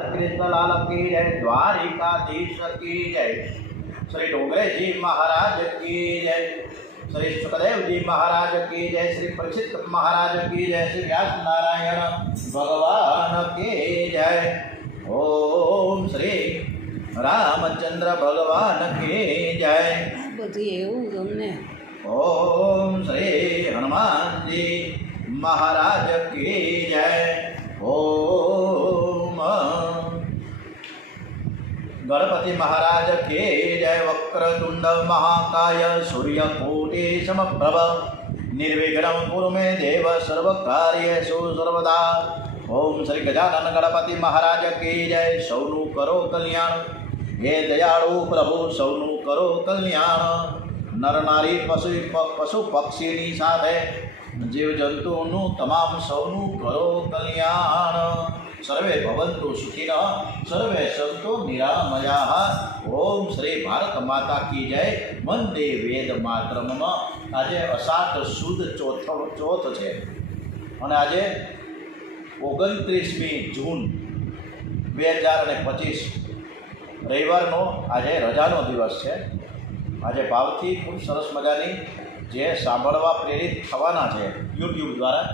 कृष्णलाल की जय, द्वारिकाधीश की जय, श्री डोंगरे जी महाराज की जय, श्री सुखदेव जी महाराज की जय, श्री परीक्षित महाराज की जय, श्री व्यास नारायण भगवान की जय। ओम श्री रामचंद्र भगवान की जय। ओम श्री हनुमान जी महाराज की जय। ओम गणपति महाराज के जय। वक्रतुंड महाकाय सूर्यकोटि समप्रभ निर्विघ्नं कुरु मे देव सर्वकार्येषु सर्वदा। ओम श्री गजानन गणपति महाराज की जय। सौनु करो कल्याण हे दयाळु प्रभु, सौनु करो कल्याण। नर नारी पशु पक्षीनी साथे जीव जंतुनु तमाम सौनु करो कल्याण। सर्वे भवन्तु सुखिनः, सर्वे सन्तु निरामयाः। ओम श्री भारत माता की जय। वंदे वेद मातरम। आज अषाढ़ सुद चौथ है और आज 29મી જૂન 2025 રવિવારનો આજે રજાનો દિવસ છે। આજે ભાવથી ખૂબ સરસ મજાની જે સાંભળવા પ્રેરિત થવાના છે યુટ્યુબ દ્વારા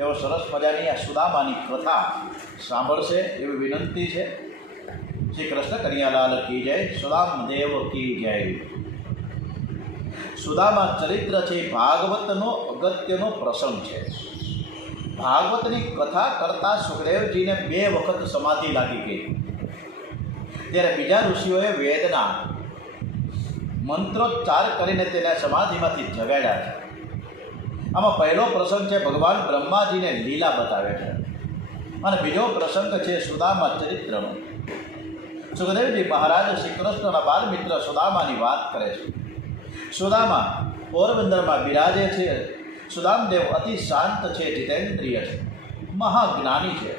એવો સરસ મજાની આ સુદામાની કથા સાંભળશે એવી વિનંતી છે। શ્રી કૃષ્ણ કનૈયાલાલ की जय, સુદામદેવ की जय। સુદામા ચરિત્ર છે ભાગવતનો અગત્યનો પ્રસંગ છે। ભાગવતની કથા કરતા સુખદેવજીને 2 વખત સમાધિ લાગી ગઈ, ત્યારે બીજા ઋષિઓએ વેદના મંત્રોચ્ચાર કરીને તેને સમાધિમાંથી જગાડ્યા છે। આમાં પહેલો પ્રસંગ છે ભગવાન બ્રહ્માજીને લીલા બતાવે છે અને બીજો પ્રસંગ છે સુદામા ચરિત્રનો। સુખદેવજી મહારાજ શ્રી કૃષ્ણના બાલ મિત્ર સુદામાની વાત કરે છે। સુદામા પોરબંદરમાં બિરાજે છે। સુદામદેવ અતિ શાંત છે, જીતેન્દ્રિય છે, મહાજ્ઞાની છે,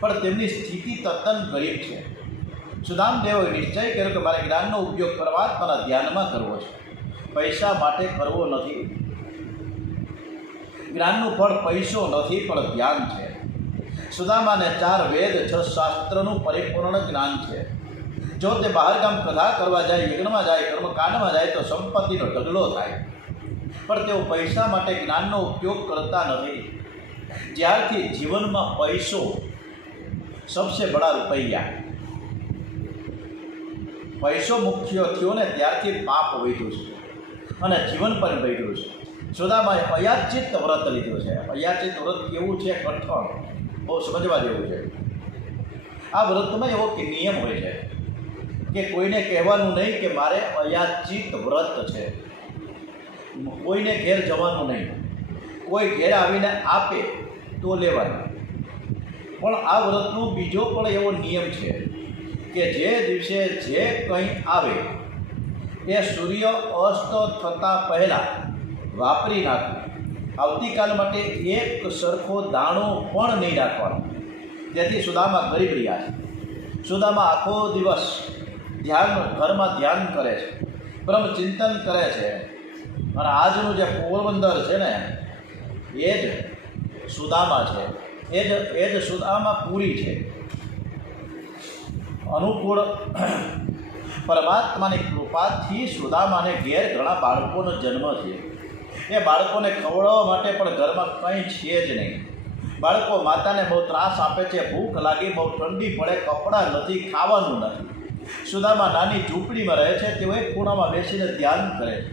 પણ તેમની સ્થિતિ તદ્દન ગરીબ છે। સુદામદેવે નિશ્ચય કર્યો કે મારે જ્ઞાનનો ઉપયોગ પરમાત્માના ધ્યાનમાં કરવો છે, પૈસા માટે કરવો નથી। જ્ઞાનનું ફળ પૈસો નથી પણ ધ્યાન છે। સુદામાને 4 વેદ 6 શાસ્ત્રનું પરિપૂર્ણ જ્ઞાન છે। જો તે બહારગામ કથા કરવા જાય, યજ્ઞમાં જાય, કર્મકાંડમાં જાય તો સંપત્તિનો ઢગલો થાય, પણ તેઓ પૈસા માટે જ્ઞાનનો ઉપયોગ કરતા નથી। જ્યારથી જીવનમાં પૈસો સબસે બડા રૂપિયા, પૈસો મુખ્ય થયો ને ત્યારથી પાપ વધ્યું છે અને જીવન પણ વધ્યું છે। સુદામાએ અયાચિત વ્રત લીધું છે। અયાચિત વ્રત કેવું છે? કઠણ, બહુ સમજવા જેવું છે। આ વ્રતમાં એવો કે નિયમ હોય છે કે કોઈને કહેવાનું નહીં કે મારે અયાચિત વ્રત છે, કોઈને ઘેર જવાનું નહીં, કોઈ ઘેર આવીને આપે તો લેવાનું। પણ આ વ્રતનો બીજો પણ એવો નિયમ છે કે જે દિવસે જે કંઈ આવે એ સૂર્ય અસ્ત થતાં પહેલાં વાપરી નાખવું। આવતીકાલ માટે એક સરખો દાણો પણ નહીં રાખવાનો। તેથી સુદામા ગરીબ રહ્યા છે। સુદામા આખો દિવસ ઘરમાં ધ્યાન કરે છે, બ્રહ્મ ચિંતન કરે છે। અને આજનું જે પોરબંદર છે ને એ જ સુદામા છે, એ જ સુદામાપુરી છે। અનુકૂળ પરમાત્માની કૃપાથી સુદામાને ઘેર ઘણા બાળકોનો જન્મ થયો। એ બાળકોને ખવડાવવા માટે પણ ઘરમાં કંઈ છે જ નહીં। બાળકો માતાને બહુ ત્રાસ આપે છે, ભૂખ લાગી, બહુ ઠંડી પડે, કપડાં નથી, ખાવાનું નથી। સુદામા નાની ઝૂંપડીમાં રહે છે। તેઓ એક ખૂણામાં બેસીને ધ્યાન કરે છે।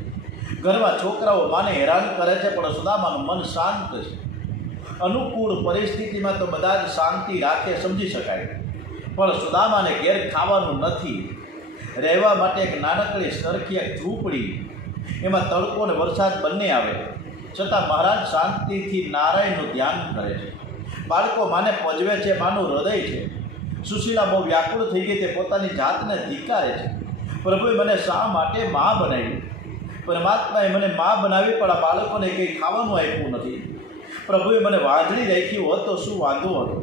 ઘરમાં છોકરાઓ માને હેરાન કરે છે, પણ સુદામાનું મન શાંત છે। અનુકૂળ પરિસ્થિતિમાં તો બધા જ શાંતિ રાખે, સમજી શકાય, પણ સુદામાને ઘેર ખાવાનું નથી। રહેવા માટે એક નાનકડી સરખી એક ઝૂંપડી, એમાં તડકો અને વરસાદ બંને આવે, છતાં મહારાજ શાંતિથી નારાયણનું ધ્યાન કરે છે। બાળકો માને પજવે છે, માનું હૃદય છે। સુશીલા બહુ વ્યાકુળ થઈ ગઈ, તે પોતાની જાતને ધિક્કારે છે। પ્રભુએ મને શા માટે મા બનાવી? પરમાત્માએ મને મા બનાવી, પણ આ બાળકોને કંઈ ખાવાનું આપ્યું નથી। પ્રભુએ મને વાંદળી રાખી હોત તો શું વાંધો હતો?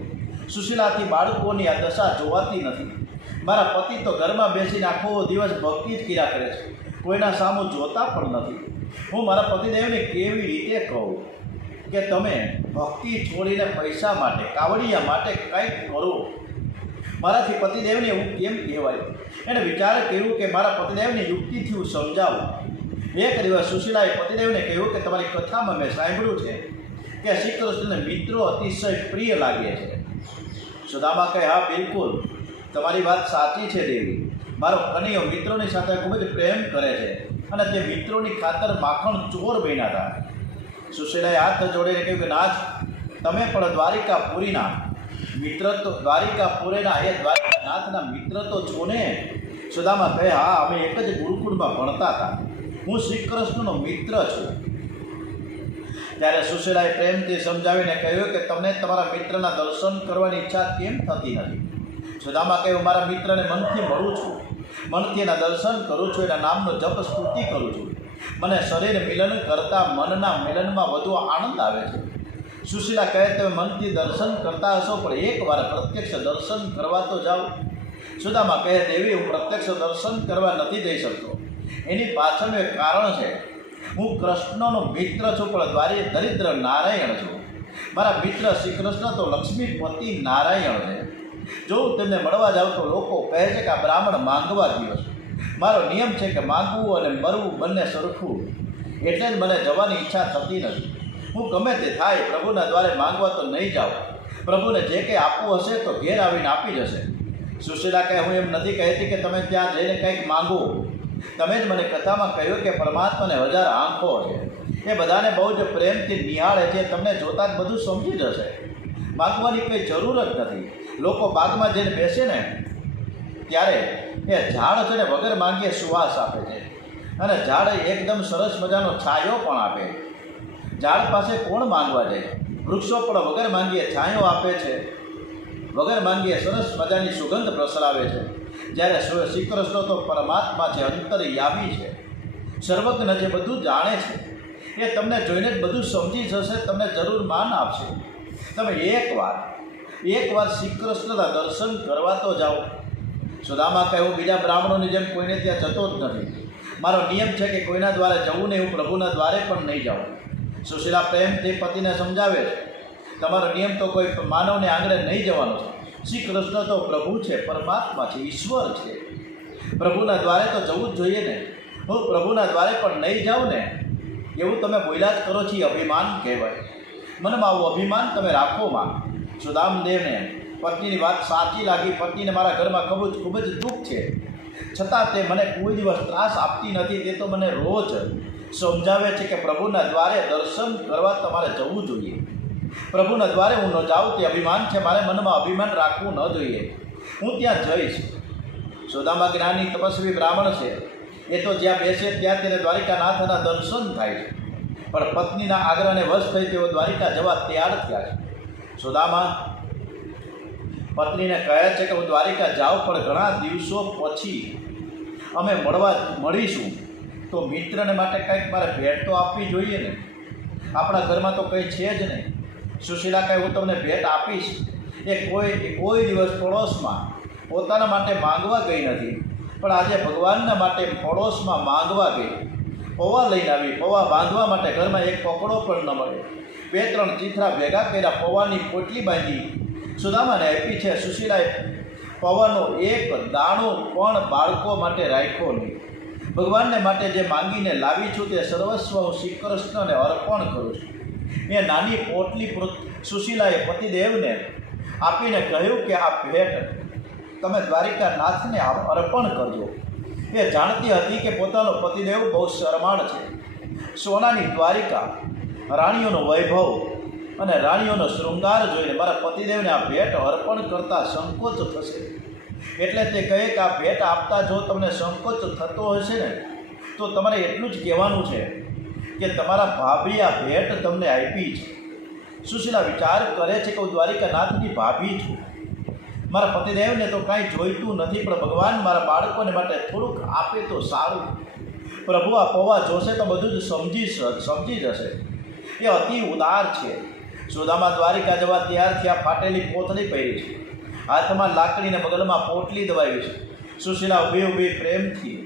સુશીલાથી બાળકોની આ દશા જોવાતી નથી। મારા પતિ તો ઘરમાં બેસીને આખો દિવસ ભક્તિ જ કર્યા કરે છે, કોઈના સામું જોતા પણ નથી। હું મારા પતિદેવને કેવી રીતે કહું કે તમે ભક્તિ છોડીને પૈસા માટે, કાવડિયા માટે કંઈક કરો? મારાથી પતિદેવને એવું કેમ કહેવાય? એણે વિચાર કર્યું કે મારા પતિદેવને યુક્તિથી હું સમજાવું. એક દિવસ સુશીલાએ પતિદેવને કહ્યું કે તમારી કથામાં મેં સાંભળ્યું છે કે શ્રી કૃષ્ણને મિત્રો અતિશય પ્રિય લાગે છે. સુદામા કહે, હા બિલકુલ, તમારી વાત સાચી છે દેવી. મારો કનૈયો મિત્રોની સાથે ખૂબ જ પ્રેમ કરે છે અને તે મિત્રોની ખાતર માખણ ચોર બન્યા હતા. સુશીલાએ હાથ જોડીને કહ્યું કે નાથ, તમે પણ દ્વારિકાપુરીના મિત્ર તો દ્વારિકાપુરીના એ દ્વારિકાનાથના મિત્ર તો છો ને? સુદામા કહે, હા, અમે એક જ ગુરુકુળમાં ભણતા હતા. હું શ્રી કૃષ્ણનો મિત્ર છું. ત્યારે સુશીલાએ પ્રેમથી સમજાવીને કહ્યું કે તમને તમારા મિત્રના દર્શન કરવાની ઈચ્છા કેમ થતી નથી? સુદામા કહ્યું, મારા મિત્રને મનથી મળું છું, મનથી એના દર્શન કરું છું, એના નામનો જપ સ્તુતિ કરું છું. મને શરીર મિલન કરતાં મનના મિલનમાં વધુ આનંદ આવે છે. સુશીલા કહે, તમે મનથી દર્શન કરતા હશો, પણ એકવાર પ્રત્યક્ષ દર્શન કરવા તો જાઓ. સુદામા કહે, દેવી, હું પ્રત્યક્ષ દર્શન કરવા નથી જઈ શકતો. એની પાછળનું એક કારણ છે. હું કૃષ્ણનો મિત્ર છું, પણ દરિદ્ર નારાયણ છું. મારા મિત્ર શ્રી કૃષ્ણ તો લક્ષ્મીપતિ નારાયણ છે. જો હું તેમને મળવા જાઉં તો લોકો કહે છે કે આ બ્રાહ્મણ માંગવા ગયો છે. મારો નિયમ છે કે માંગવું અને મરવું બંને સરખું, એટલે જ મને જવાની ઈચ્છા થતી નથી. હું ગમે તે થાય પ્રભુના દ્વારે માંગવા તો નહીં જાઉં. પ્રભુને જે કંઈ આપવું હશે તો ઘેર આવીને આપી જશે. સુશીલા કહે, હું એમ નથી કહેતી કે તમે ત્યાં જઈને કંઈક માંગો. તમે જ મને કથામાં કહ્યું કે પરમાત્માને 1000 આંખો છે. એ બધાને બહુ જ પ્રેમથી નિહાળે છે. તમને જોતાં જ બધું સમજી જશે. માગવાની કંઈ જરૂર જ નથી. લોકો બાગમાં જઈને બેસે ને ત્યારે એ ઝાડ છે ને વગર માંગીએ સુવાસ આપે છે, અને ઝાડ એકદમ સરસ મજાનો છાંયો પણ આપે. ઝાડ પાસે કોણ માંગવા જાય? વૃક્ષો પણ વગર માંગીએ છાંયો આપે છે, વગર માંગીએ સરસ મજાની સુગંધ પ્રસરાવે છે. જ્યારે શ્રી કૃષ્ણ તો પરમાત્મા છે, અંતર્યામી છે, સર્વજ્ઞ છે, બધું જાણે છે. એ તમને જોઈને જ બધું સમજી જશે, તમને જરૂર માન આપશે. તમે એકવાર શ્રી કૃષ્ણના દર્શન કરવા તો જાઓ. સુદામા કહે, હું બીજા બ્રાહ્મણોની જેમ કોઈને ત્યાં જતો જ નથી. મારો નિયમ છે કે કોઈના દ્વારે જવું નહીં, હું પ્રભુના દ્વારે પણ નહીં જાઉં. સુશીલા પ્રેમથી પતિને સમજાવે છે, તમારો નિયમ તો કોઈ માનવને આંગણે નહીં જવાનો છે. શ્રી કૃષ્ણ તો પ્રભુ છે, પરમાત્મા છે, ઈશ્વર છે. પ્રભુના દ્વારે તો જવું જ જોઈએ ને. હું પ્રભુના દ્વારે પણ નહીં જાઉં ને, એવું તમે બોલ્યા જ કરો છો. અભિમાન કહેવાય. મનમાં આવું અભિમાન તમે રાખો માં. સુદામદેવને પત્નીની વાત સાચી લાગી. પત્નીને મારા ઘરમાં ખૂબ જ દુઃખ છે, છતાં તે મને કોઈ દિવસ ત્રાસ આપતી નથી. તે તો મને રોજ સમજાવે છે કે પ્રભુના દ્વારે દર્શન કરવા તમારે જવું જોઈએ. પ્રભુના દ્વારે હું ન જાઉં તે અભિમાન છે. મારે મનમાં અભિમાન રાખવું ન જોઈએ. હું ત્યાં જઈશ. સુદામા જ્ઞાની તપસ્વી બ્રાહ્મણ છે. એ તો જ્યાં બેસે ત્યાં તેને દ્વારિકાનાથના દર્શન થાય છે. પણ પત્નીના આગ્રહને વશ થઈ તેઓ દ્વારિકા જવા તૈયાર થયા છે. સુદામા પત્નીને કહે છે કે હું દ્વારિકા જાઉં, પણ ઘણા દિવસો પછી અમે મળીશું. તો મિત્રને માટે કંઈક મારે ભેટ તો આપવી જોઈએ ને. આપણા ઘરમાં તો કંઈ છે જ નહીં. સુશીલા કહે, હું તમને ભેટ આપીશ. એ કોઈ દિવસ પડોશમાં પોતાના માટે માંગવા ગઈ નથી, પણ આજે ભગવાનના માટે પડોશમાં માંગવા ગઈ. પૌવા લઈને આવી. પૌવા બાંધવા માટે ઘરમાં એક પકડો પણ ન મળે. 2-3 ચીથરા ભેગા કર્યા, પૌવાની પોટલી બાંધી સુદામાને આપી છે. સુશીલાએ પૌવાનો એક દાણો પણ બાળકો માટે રાખ્યો નહીં. ભગવાનને માટે જે માંગીને લાવી છું તે સર્વસ્વ હું શ્રી કૃષ્ણને અર્પણ કરું છું. એ નાની પોટલી સુશીલાએ પતિદેવને આપીને કહ્યું કે આ ભેટ તમે દ્વારિકાનાથને અર્પણ કરજો. એ જાણતી હતી કે પોતાનો પતિદેવ બહુ શરમાળ છે. સોનાની દ્વારિકા, રાણીઓનો વૈભવ અને રાણીઓનો શૃંગાર જોઈને મારા પતિદેવને આ ભેટ અર્પણ કરતાં સંકોચ થશે. એટલે તે કહે કે આ ભેટ આપતા જો તમને સંકોચ થતો હશે ને, તો તમારે એટલું જ કહેવાનું છે કે તમારા ભાભી આ ભેટ તમને આપી છે. સુશીલા વિચાર કરે છે કે હું દ્વારિકાનાથની ભાભી છું. મારા પતિદેવને તો કાંઈ જોઈતું નથી, પણ ભગવાન મારા બાળકોને માટે થોડુંક આપે તો સારું. પ્રભુ આ પૌવા જોશે તો બધું જ સમજી જશે. એ અતિ ઉદાર છે. સુદામા દ્વારિકા જવા તૈયાર થયા. ફાટેલી પોતળી પહેરી છે, હાથમાં લાકડીને બગલમાં પોટલી દબાવી છે. સુશીલા ઊભી પ્રેમથી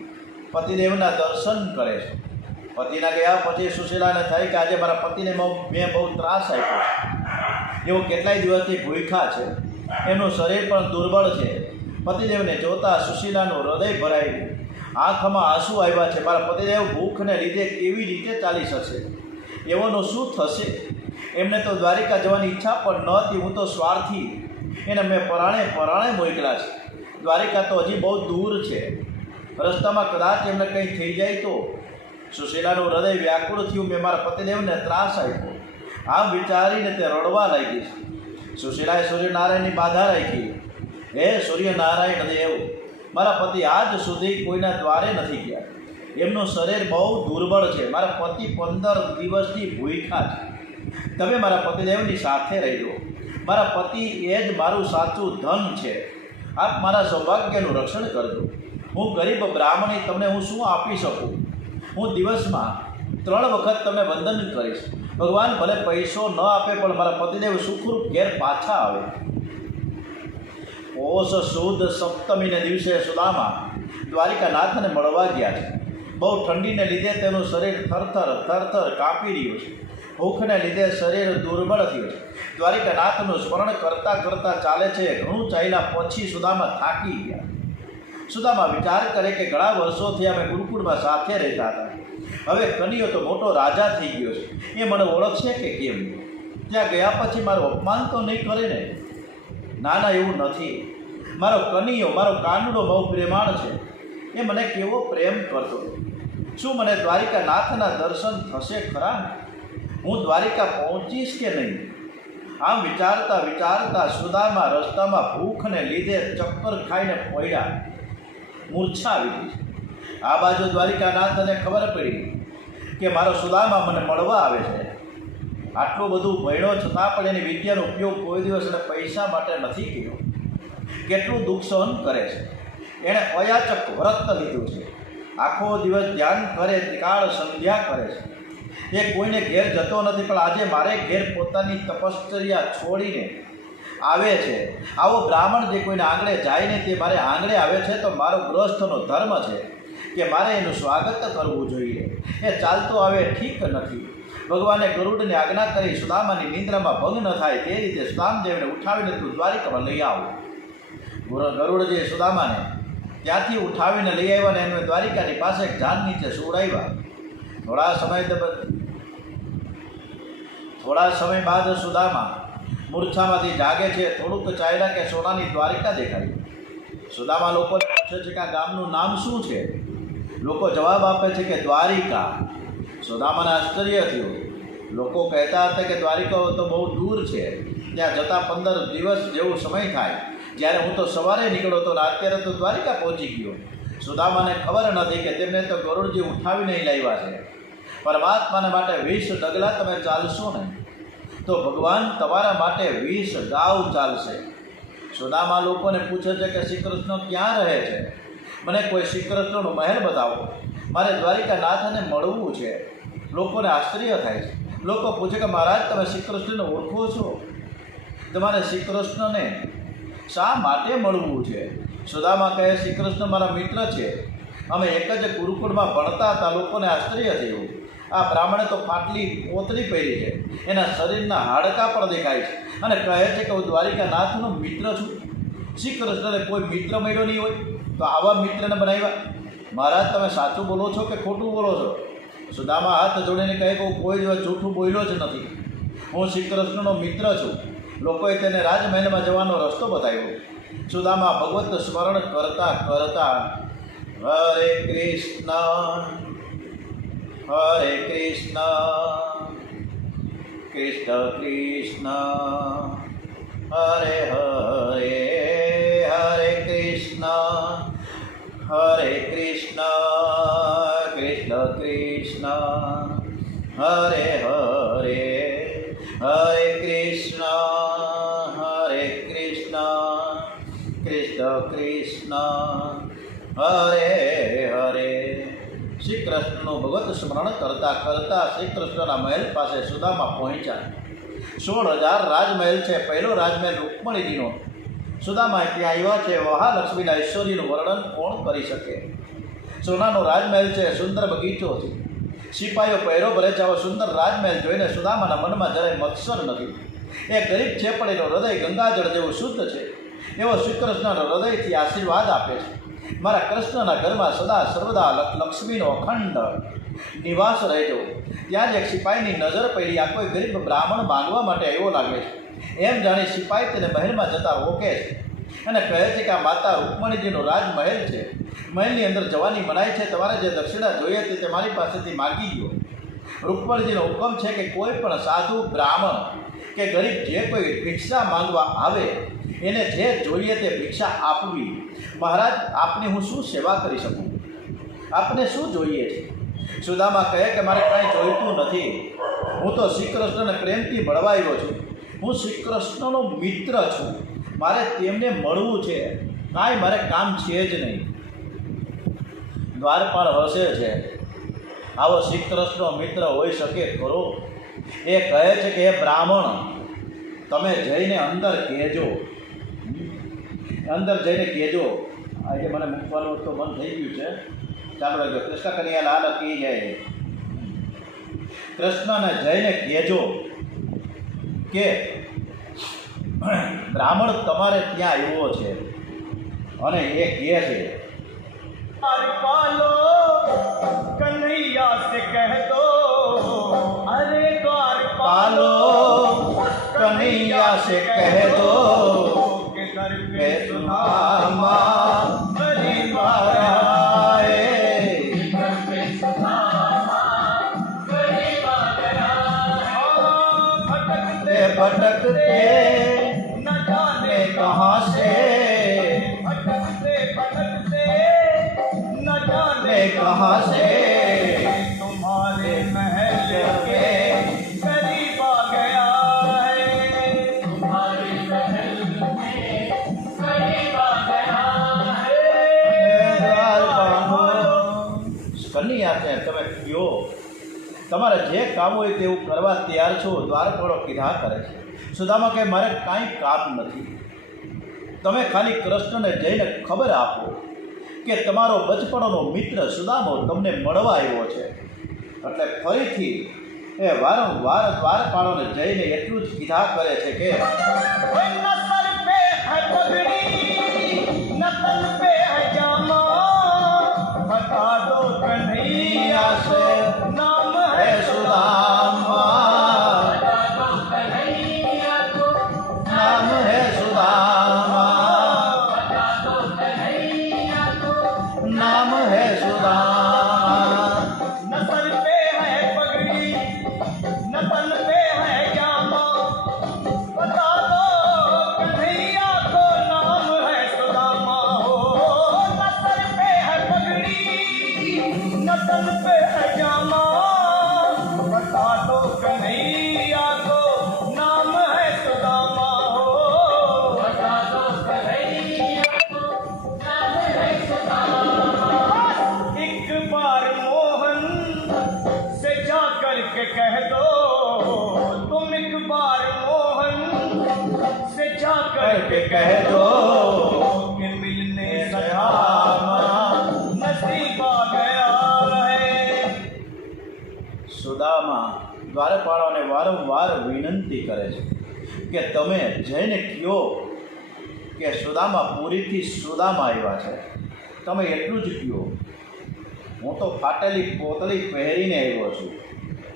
પતિદેવના દર્શન કરે છે. પતિના ગયા પછી સુશીલાને થાય કે આજે મારા પતિને મેં બહુ ત્રાસ આપ્યો છે. એવો કેટલાય દિવસથી ભૂખ્યા છે એનું શરીર પણ દુર્બળ છે. પતિદેવને જોતા સુશીલાનું હૃદય ભરાયું, આંખમાં આંસુ આવ્યા છે. મારા પતિદેવ ભૂખને લીધે કેવી રીતે ચાલી શકશે? એવોનું શું થશે? એમને તો દ્વારિકા જવાની ઈચ્છા પણ નહોતી. હું તો સ્વાર્થી, એને મેં પરાણે મોકલ્યા છે. દ્વારિકા તો હજી બહુ દૂર છે. રસ્તામાં કદાચ એમને કંઈ થઈ જાય તો? સુશીલાનું હૃદય વ્યાકુળ થયું. મેં મારા પતિદેવને ત્રાસ આપ્યો. આમ વિચારીને તે રડવા લાગી. સુશીલાએ સૂર્યનારાયણની બાધા રાખી. હે સૂર્યનારાયણ દેવ, મારા પતિ આજ સુધી કોઈના દ્વારે નથી ગયા. એમનું શરીર બહુ દુર્બળ છે. મારા પતિ 15 દિવસથી ભૂખ્યા છે. તમે મારા પતિદેવની સાથે રહેજો. મારા પતિ એ જ મારું સાચું ધન છે. આપ મારા સૌભાગ્યનું રક્ષણ કરજો. હું ગરીબ બ્રાહ્મણી, તમને હું શું આપી શકું? હું દિવસમાં 3 વખત તમને વંદન કરીશ. ભગવાન ભલે પૈસો ન આપે, પણ મારા પતિદેવ સુખરૂપ ઘેર પાછા આવે. પોષ સુદ સપ્તમીને દિવસે સુદામા દ્વારિકાનાથને મળવા ગયા છે. બહુ ઠંડીને લીધે તેનું શરીર થરથર કાપી રહ્યું છે. ભૂખને લીધે શરીર દુર્બળ થયું છે. દ્વારિકાનાથનું સ્મરણ કરતાં કરતાં ચાલે છે. ઘણું ચાલ્યા પછી સુદામા થાકી ગયા. સુદામા વિચાર કરે કે ઘણા વર્ષોથી અમે ગુરુકુળમાં સાથે રહેતા હતા. હવે કનિયો તો મોટો રાજા થઈ ગયો છે. એ મને ઓળખશે કે કેમ? ત્યાં ગયા પછી મારું અપમાન તો નહીં કરે ને? ના, એવું નથી. મારો કનિયો, મારો કાનુડો બહુ પ્રેમાળ છે. એ મને કેવો પ્રેમ કરતો. શું મને દ્વારિકાનાથના દર્શન થશે ખરા? હું દ્વારિકા પહોંચીશ કે નહીં? આમ વિચારતા સુદામા રસ્તામાં ભૂખને લીધે ચક્કર ખાઈને પડ્યા, મૂર્છા આવી ગઈ. આ બાજુ દ્વારિકાનાથને ખબર પડી કે મારો સુદામા મને મળવા આવે છે. આટલું બધું ભણ્યો છતાં પણ એની વિદ્યાનો ઉપયોગ કોઈ દિવસ એને પૈસા માટે નથી કર્યો. કેટલું દુઃખ સહન કરે છે. એણે અયાચક વ્રત લીધું છે. આખો દિવસ ધ્યાન કરે, ત્રિકાળ સંધ્યા કરે છે. એ કોઈને ઘેર જતો નથી, પણ આજે મારે ઘેર પોતાની તપશ્ચર્યા છોડીને આવે છે. આવો બ્રાહ્મણ જે કોઈને આંગણે જાય ને તે મારે આંગણે આવે છે, તો મારો ગૃહસ્થનો ધર્મ છે કે મારે એનું સ્વાગત કરવું જોઈએ. એ ચાલતો આવે ઠીક નથી. ભગવાને ગરુડને આજ્ઞા કરી સુદામાની નિંદ્રામાં ભંગ ન થાય તે રીતે સુદામદેવને ઉઠાવીને તું દ્વારિકામાં લઈ આવો. ગરુડજીએ સુદામાને ત્યાંથી ઉઠાવીને લઈ આવ્યા ને એમને દ્વારિકાની પાસે ઝાડ નીચે સુવડાવ્યા. થોડા સમય બાદ સુદામા મૂર્છામાંથી જાગે છે. થોડુંક ચાલ્યા કે સોનાની દ્વારિકા દેખાડી. સુદામા લોકોને પૂછે છે કે આ ગામનું નામ શું છે? લોકો જવાબ આપે છે કે દ્વારિકા. સુદામાને આશ્ચર્ય થયું. લોકો કહેતા હતા કે દ્વારિકા તો બહુ દૂર છે, ત્યાં જતાં 15 દિવસ જેવો સમય થાય. જ્યારે હું તો સવારે નીકળ્યો હતો ને અત્યારે તો દ્વારિકા પહોંચી ગયો. સુદામાને ખબર નથી કે તેમને તો ગરુડજી ઉઠાવીને લાવ્યા છે. પરમાત્માને માટે 20 ડગલા તમે ચાલશો ને તો ભગવાન તમારા માટે 20 ગાઉ ચાલશે. સુદામા લોકોને પૂછે છે કે શ્રી કૃષ્ણ ક્યાં રહે છે? મને કોઈ શ્રી કૃષ્ણનો મહેલ બતાવો. મારે દ્વારિકાનાથને મળવું છે. લોકોને આશ્ચર્ય થાય છે. લોકો પૂછે કે મહારાજ, તમે શ્રી કૃષ્ણને ઓળખો છો? તમારે શ્રી કૃષ્ણને શા માટે મળવું છે? સુદામા કહે, શ્રી કૃષ્ણ મારા મિત્ર છે. અમે એક જ ગુરુકુળમાં ભણતા હતા. લોકોને આશ્ચર્ય થયું. આ બ્રાહ્મણે તો પાટલી પોતળી પહેરી છે, એના શરીરના હાડકાં પણ દેખાય છે અને કહે છે કે હું દ્વારિકાનાથનો મિત્ર છું. શ્રી કૃષ્ણને કોઈ મિત્ર મળ્યો નહીં હોય તો આવા મિત્રને બનાવ્યા. મહારાજ, તમે સાચું બોલો છો કે ખોટું બોલો છો? સુદામા હાથ જોડીને કહે કે હું કોઈ દિવસ જૂઠું બોલ્યો જ નથી. હું શ્રી કૃષ્ણનો મિત્ર છું. લોકોએ તેને રાજમહેલમાં જવાનો રસ્તો બતાવ્યો. સુદામા ભગવત સ્મરણ કરતા હરે કૃષ્ણ કૃષ્ણ કૃષ્ણ હરે હરે, હરે કૃષ્ણ કૃષ્ણ કૃષ્ણ હરે હરે, હરે કૃષ્ણ કૃષ્ણ કૃષ્ણ હરે હરે. શ્રી કૃષ્ણનું ભગવત સ્મરણ કરતાં શ્રી કૃષ્ણના મહેલ પાસે સુદામા પહોંચ્યા. 16,000 રાજમહેલ છે. પહેલો રાજમહેલ રૂકમણીજીનો. સુદામા ત્યાં આવ્યા છે. મહાલક્ષ્મીના ઐશ્વર્યનું વર્ણન કોણ કરી શકે? સોનાનો રાજમહેલ છે, સુંદર બગીચો છે, સિપાહીઓ પહેરો ભરે છે. આવો સુંદર રાજમહેલ જોઈને સુદામાના મનમાં જરાય મત્સર નથી. એ ગરીબ છે પણ એનું હૃદય ગંગાજળ જેવું શુદ્ધ છે. એવો શ્રી કૃષ્ણના હૃદયથી આશીર્વાદ આપે છે. મારા કૃષ્ણના ઘરમાં સદા સર્વદા લક્ષ્મીનો અખંડ નિવાસ રહેજો. ત્યાં જ એક સિપાહીની નજર પડી. આ કોઈ ગરીબ બ્રાહ્મણ માંગવા માટે આવ્યો લાગે છે. એમ જાણી સિપાહી તેને મહેલમાં જતા રોકે છે અને કહે છે કે આ માતા રૂકમણીજીનો રાજમહેલ છે. મહેલની અંદર જવાની મનાઈ છે. તમારે જે દક્ષિણા જોઈએ તે મારી પાસેથી માગી ગયો. રૂકમણીજીનો હુકમ છે કે કોઈ પણ સાધુ બ્રાહ્મણ કે ગરીબ જે કોઈ ભિક્ષા માંગવા આવે એને જે જોઈએ તે ભિક્ષા આપવી. મહારાજ, આપની હું શું સેવા કરી શકું? આપને શું જોઈએ છે? સુદામા કહે કે મારે કાંઈ જોઈતું નથી. હું તો શ્રી કૃષ્ણને પ્રેમથી મળવા આવ્યો છું. હું શ્રી કૃષ્ણનો મિત્ર છું. મારે તેમને મળવું છે. કાંઈ મારે કામ છે જ નહીં. દ્વારપાળ હસે છે. આવો શ્રી કૃષ્ણનો મિત્ર હોઈ શકે ખરો? એ કહે છે કે એ બ્રાહ્મણ, તમે જઈને અંદર કહેજો. અંદર જઈને કહેજો. આજે મને મૂકવાનું તો મન થઈ ગયું છે. ચાલો રાખજો. કૃષ્ણ કનૈયા લાલ કી જય. કૃષ્ણને જઈને કહેજો કે બ્રાહ્મણ તમારે ત્યાં આવ્યો છે અને એ કહે છે पालो कन्हैया से कह दो, अरे द्वार पालो कन्हैया से कह दो के दर કે पे સુદામા गरीब આએ. भटकते भटकते न जाने कहाँ से, भटकते भटकते न जाने कहाँ से तुम्हारे महल के करीब आ गया है, तुम्हारे महल में करीब आ गया है। કન્યા છે. તમે કયો તમારે જે કામ હોય તેવું કરવા તૈયાર છો. દ્વારપાળો કીધા કરે છે. સુદામા કે મારે કાંઈ કામ નથી. તમે ખાલી કૃષ્ણને જઈને ખબર આપો કે તમારો બચપણનો મિત્ર સુદામો તમને મળવા આવ્યો છે. એટલે ફરીથી એ વારંવાર દ્વારપાળોને જઈને એટલું જ કીધા કરે છે કે न सर पे है पगड़ी न तन पे है जामा, बता दो कन्हैया से नाम હે है સુદામા, बता दो कन्हैया को નામ હે સુદામા, बता दो कन्हैया को નામ હે સુદામા. न सर पे है पगड़ी न तन पे है जामा, बता दो कन्हैया को नाम है सुदामा हो। न सर पे है पगड़ी न तन पे है जामा, बता दो कन्हैया को नाम है सुदामा हो। बता दो कन्हैया को नाम है सुदामा। एक बार मोहन से जा करके कह दो, तुम एक बार मोहन से जा करके कह दो कि मिलने सदामा नसीब आ गया है। સુદામા દ્વારપાળોને વારંવાર વિનંતી કરે છે કે તમે જઈને કહો કે સુદામા પુરીથી સુદામા આવ્યા છે. તમે એટલું જ કહો. હું તો ફાટેલી પોતળી પહેરીને આવ્યો છું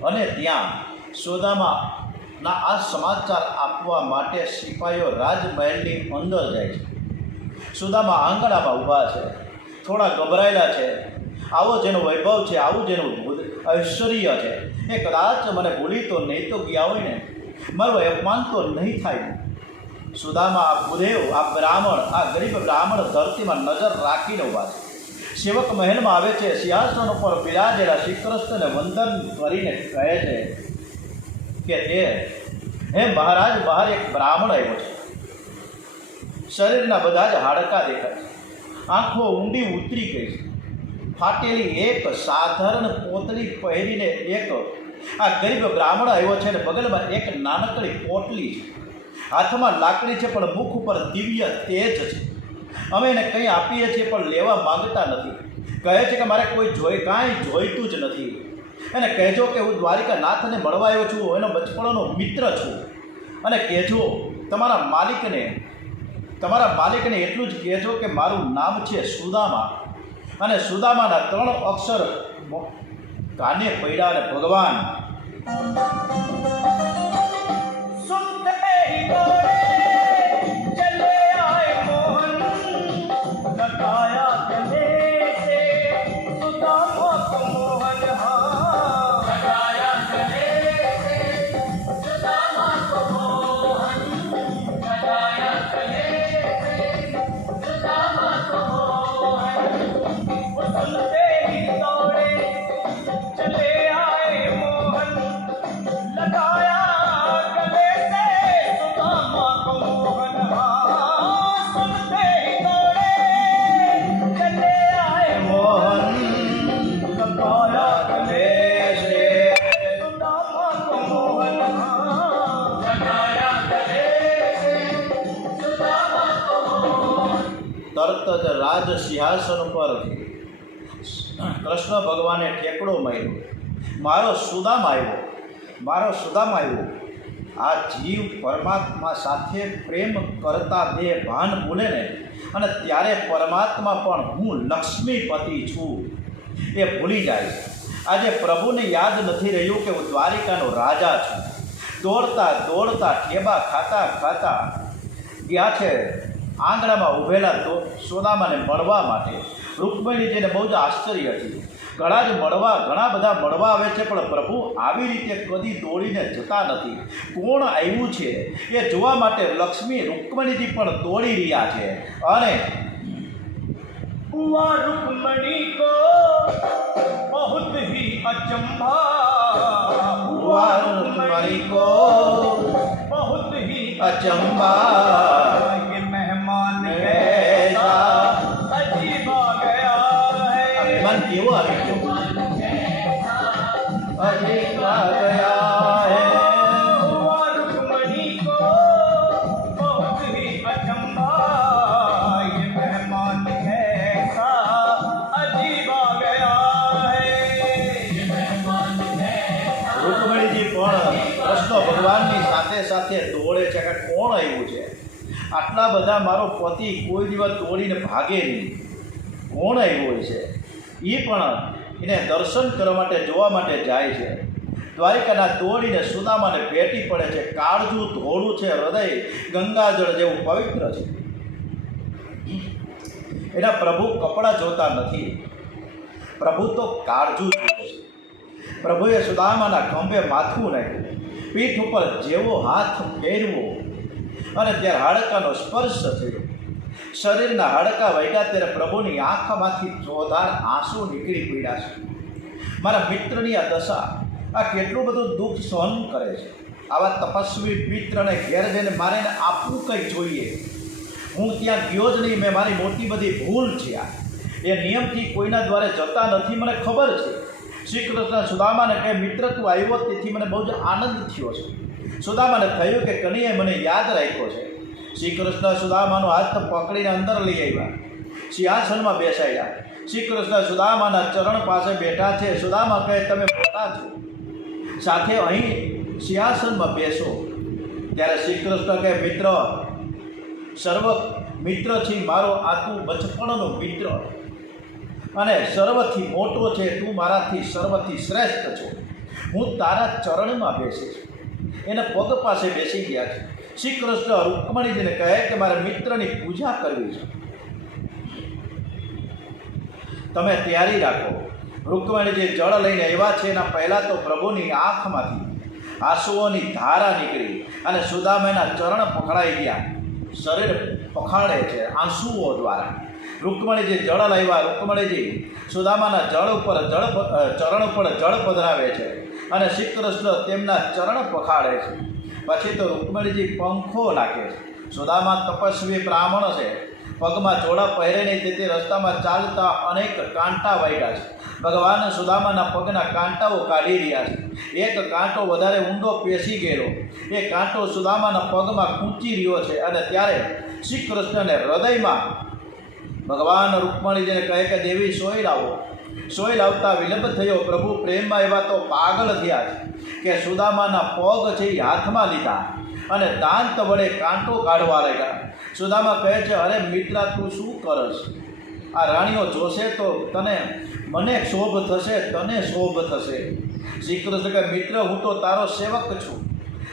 અને ત્યાં સુદામાના આ સમાચાર આપવા માટે સિપાહીઓ રાજમહેલની અંદર જાય છે. સુદામા આંગણામાં ઊભા છે. થોડા ગભરાયેલા છે. આવો જેનો વૈભવ છે, આવું જેનું ઐશ્વર્ય છે, એ કદાચ મને ભૂલી તો નહીં તો ગયા હોય ને, મારું અપમાન તો નહીં થાય ને. સુદામા આ ભૂદેવ, આ બ્રાહ્મણ, આ ગરીબ બ્રાહ્મણ ધરતીમાં નજર રાખીને ઊભા છે. સેવક મહેલમાં આવે છે. સિંહાસન ઉપર બિરાજેલા શ્રી કૃષ્ણને વંદન કરીને કહે છે કે હે મહારાજ, બહાર એક બ્રાહ્મણ આવ્યો છે. શરીરના બધા જ હાડકાં દેખાય છે. આંખો ઊંડી ઉતરી ગઈ છે. ફાટેલી એક સાધારણ પોતળી પહેરીને એક આ ગરીબ બ્રાહ્મણ આવ્યો છે અને બગલમાં એક નાનકડી પોટલી છે. હાથમાં લાકડી છે પણ મુખ ઉપર દિવ્ય તેજ છે. અમે એને કંઈ આપીએ છીએ પણ લેવા માંગતા નથી. કહે છે કે મારે કોઈ કાંઈ જોઈતું જ નથી. એને કહેજો કે હું દ્વારિકા નાથને મળવા આવ્યો છું, એનો બચપણનો મિત્ર છું. અને કહેજો તમારા માલિકને એટલું જ કહેજો કે મારું નામ છે સુદામા, અને સુદામાના 3 અક્ષર કાને પડ્યા અને ભગવાન सुनते ही दौड़े चले आए मोहन, लगाया गले से सुदामा को मोहन, हाँ लगाया गले से सुदामा को मोहन, लगाया गले से सुदामा को मोहन। वो सुनते ही दौड़े चले आए मोहन, लगाया गले से सुदामा को मोहन, हाँ सुनते ही दौड़े चले आए મોહન लगाया गले से सुदामा को मोहन, हाँ लगाया गले से सुदामा को मोहन। તરત જ રાજ સિંહાસન ઉપર કૃષ્ણ ભગવાને ઠેકડો માર્યો, મારો સુદામા આવ્યો. આ જીવ પરમાત્મા સાથે પ્રેમ કરતા બે ભાન ભૂલે ને, અને ત્યારે પરમાત્મા પણ હું લક્ષ્મીપતિ છું એ ભૂલી જાય. આજે પ્રભુને યાદ નથી રહ્યું કે હું દ્વારિકાનો રાજા છું. દોડતા ઠેબા ખાતા ગયા છે આંગણામાં ઊભેલા સુદામાને મળવા માટે. રૂકમણીજીને બહુ જ આશ્ચર્ય હતી. ઘણા બધા મળવા આવે છે, પણ પ્રભુ આવી રીતે કદી દોડીને જતા નથી. કોણ આવ્યું છે એ જોવા માટે રૂકમણીજી પણ દોડી રહ્યા છે. અને हुआ रुक्मणी को बहुत ही अचंभा, हुआ रुक्मणी को बहुत ही अचंभा, ये मेहमान ऐसा अजीबा गया है। મન કેવો આવી ગયો, અજીબા ગયા હે. हुआ रुक्मणी को बहुत ही अचंभा, ये मेहमान ऐसा अजीबा गया है। ये मेहमान રૂકમણીજી પણ કૃષ્ણ ભગવાનની સાથે દોડે છે કે કોણ આવ્યું છે. આટલા બધા મારો પતિ કોઈ દિવસ દોડીને ભાગે નહીં. કોણ આવ્યું છે એ પણ એને દર્શન કરવા માટે જોવા માટે જાય છે. દ્વારિકાના દોડીને સુદામાને ભેટી પડે છે. કાળજું ધોળું છે, હૃદય ગંગાજળ જેવું પવિત્ર છે. એના પ્રભુ કપડાં જોતા નથી, પ્રભુ તો કાળજું જુએ છે. પ્રભુએ સુદામાના ખંભે માથું નાખ્યું, પીઠ ઉપર જેવો હાથ ફેરવો અને ત્યારે હાડકાનો સ્પર્શ થયો. શરીરના હાડકા વળ્યા ત્યારે પ્રભુની આંખમાંથી જોરદાર આંસુ નીકળી પડ્યા છે. મારા મિત્રની આ દશા, આ કેટલું બધું દુઃખ સહન કરે છે. આવા તપસ્વી મિત્રને ઘેર જઈને મારે એને આપવું કંઈ જોઈએ. હું ત્યાં ગયો જ નહીં, મેં મારી મોટી બધી ભૂલ છે. એ નિયમથી કોઈના દ્વારે જતા નથી, મને ખબર છે. શ્રી કૃષ્ણ સુદામાને કહે, મિત્ર તું આવ્યો તેથી મને બહુ જ આનંદ થયો છે. સુદામાને થયું કે કનીએ મને યાદ રાખ્યો છે. શ્રી કૃષ્ણ સુદામાનો હાથ પકડીને અંદર લઈ આવ્યા, સિંહાસનમાં બેસાડ્યા. શ્રી કૃષ્ણ સુદામાના ચરણ પાસે બેઠા છે. સુદામા કહે, તમે મોટા છો, સાથે અહીં સિંહાસનમાં બેસો. ત્યારે શ્રી કૃષ્ણ કહે, મિત્ર, સર્વ મિત્ર છે મારો, આ તું બચપણનો મિત્ર અને સર્વથી મોટો છે. તું મારાથી સર્વથી શ્રેષ્ઠ છો. હું તારા ચરણમાં બેસીશ. એને પગ પાસે બેસી ગયા છે. શ્રી કૃષ્ણ રૂકમણીજીને કહે કે મારે મિત્રની પૂજા કરવી છે, તમે તૈયારી રાખો. રૂકમણીજી જળ લઈને આવ્યા છે. એના પહેલાં તો પ્રભુની આંખમાંથી આંસુઓની ધારા નીકળી અને સુદામાના ચરણ પકડાઈ ગયા. શરીર પખાડે છે આંસુઓ દ્વારા. રૂકમણીજી જળ લાવ્યા. રૂકમણીજી સુદામાના ચરણ ઉપર જળ પધરાવે છે અને શ્રી કૃષ્ણ તેમના ચરણ પખાડે છે. પછી તો રૂકમણીજી પંખો નાખે છે. સુદામા તપસ્વી બ્રાહ્મણ છે, પગમાં જોડા પહેરે નહીં, તેથી રસ્તામાં ચાલતા અનેક કાંટા વાગ્યા છે. ભગવાન સુદામાના પગના કાંટાઓ કાઢી રહ્યા છે. એક કાંટો વધારે ઊંડો પેસી ગયેલો, એ કાંટો સુદામાના પગમાં ખૂંચી રહ્યો છે. અને ત્યારે શ્રી કૃષ્ણને હૃદયમાં ભગવાન રૂકમણીજીને કહે કે દેવી સોય લાવો. સોય લાવતા વિલંબ થયો. પ્રભુ પ્રેમમાં એવા તો પાગલ થયા છે કે સુદામાના પગ છે એ હાથમાં લીધા અને દાંત વડે કાંટો કાઢવા લાગ્યા. સુદામા કહે છે, અરે મિત્રા, તું શું કરસ? આ રાણીઓ જોશે તો મને શોભ થશે, તને શોભ થશે. શ્રી કૃષ્ણ કહે, મિત્ર, હું તો તારો સેવક છું,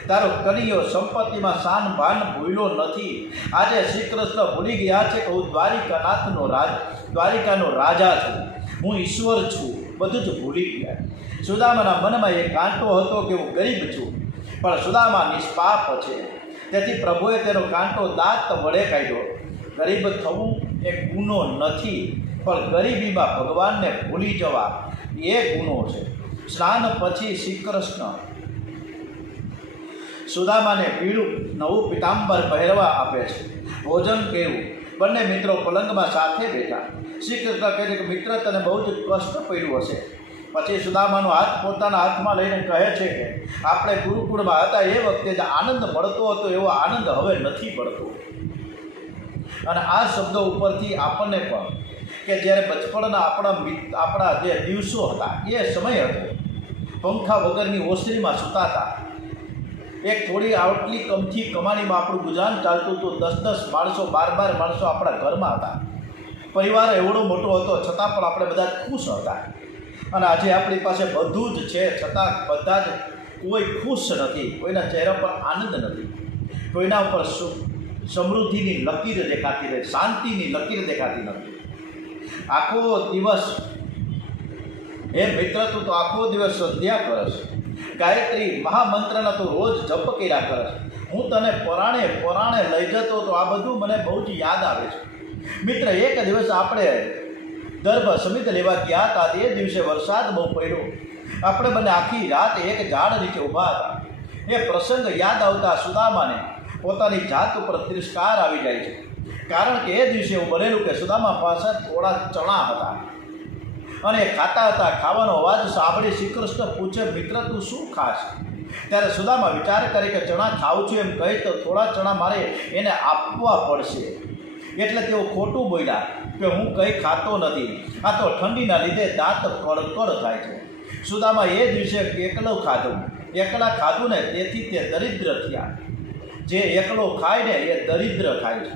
તારો કનૈયો, સંપત્તિમાં શાન ભાન ભૂલ્યો નથી. આજે શ્રી કૃષ્ણ ભૂલી ગયા છે કે હું દ્વારિકાનો રાજા છું, હું ઈશ્વર છું, બધું જ ભૂલી ગયા. સુદામાના મનમાં એ કાંટો હતો કે હું ગરીબ છું, પણ સુદામા નિષ્પાપ છે, તેથી પ્રભુએ તેનો કાંટો દાંત વડે કાઢ્યો. ગરીબ થવું એ ગુનો નથી, પણ ગરીબીમાં ભગવાનને ભૂલી જવા એ ગુનો છે. સ્નાન પછી શ્રી કૃષ્ણ સુદામાને પીળું નવું પીતાંબર પહેરવા આપે છે, ભોજન કર્યું. બંને મિત્રો પલંગમાં સાથે બેઠા. શ્રી કૃષ્ણ કહે છે કે મિત્ર, તને બહુ જ કષ્ટ પડ્યું હશે. પછી સુદામાનો હાથ પોતાના હાથમાં લઈને કહે છે કે આપણે ગુરુકુળમાં હતા એ વખતે જે આનંદ મળતો હતો એવો આનંદ હવે નથી મળતો. અને આ શબ્દો ઉપરથી આપણને પણ કે જ્યારે બચપણના આપણા જે દિવસો હતા એ સમય હતો, પંખા વગરની ઓસરીમાં સૂતા હતા. એક થોડી આટલી કમથી કમાણીમાં આપણું ગુજરાન ચાલતું હતું. 10-10 માણસો, 12-12 માણસો આપણા ઘરમાં હતા. પરિવાર એવડો મોટો હતો, છતાં પણ આપણે બધા ખુશ હતા. અને આજે આપણી પાસે બધું જ છે, છતાં બધા જ કોઈ ખુશ નથી, કોઈના ચહેરા પર આનંદ નથી, કોઈના ઉપર સમૃદ્ધિની લકીર દેખાતી નથી, શાંતિની લકીર દેખાતી નથી. આખો દિવસ હે મિત્ર, તું તો આખો દિવસ સંધ્યા કરશ, ગાયત્રી મહામંત્રના તું રોજ જપ કર્યા કરશ. હું તને પરાણે લઈ જતો તો આ બધું મને બહુ જ યાદ આવે છે. મિત્ર, એક દિવસ આપણે દર્ભ સમિત લેવા ગયા હતા. એ દિવસે વરસાદ બહુ પડ્યો. આપણે બંને આખી રાત એક ઝાડ નીચે ઊભા હતા. એ પ્રસંગ યાદ આવતા સુદામાને પોતાની જાત ઉપર તિરસ્કાર આવી જાય છે. કારણ કે એ દિવસે એવું બનેલું કે સુદામા પાસે થોડા ચણા હતા અને એ ખાતા હતા. ખાવાનો અવાજ સાંભળી શ્રી કૃષ્ણ પૂછે, મિત્ર, તું શું ખાસ? ત્યારે સુદામા વિચાર કરે કે ચણા ખાઉં છું એમ કહી તો થોડા ચણા મારે એને આપવા પડશે. એટલે તેઓ ખોટું બોલ્યા કે હું કંઈ ખાતો નથી, આ તો ઠંડીના લીધે દાંત કડકડ થાય છે. સુદામા એ દિવસે એકલા ખાધું ને તેથી તે દરિદ્ર થયા. જે એકલો ખાય ને એ દરિદ્ર થાય છે.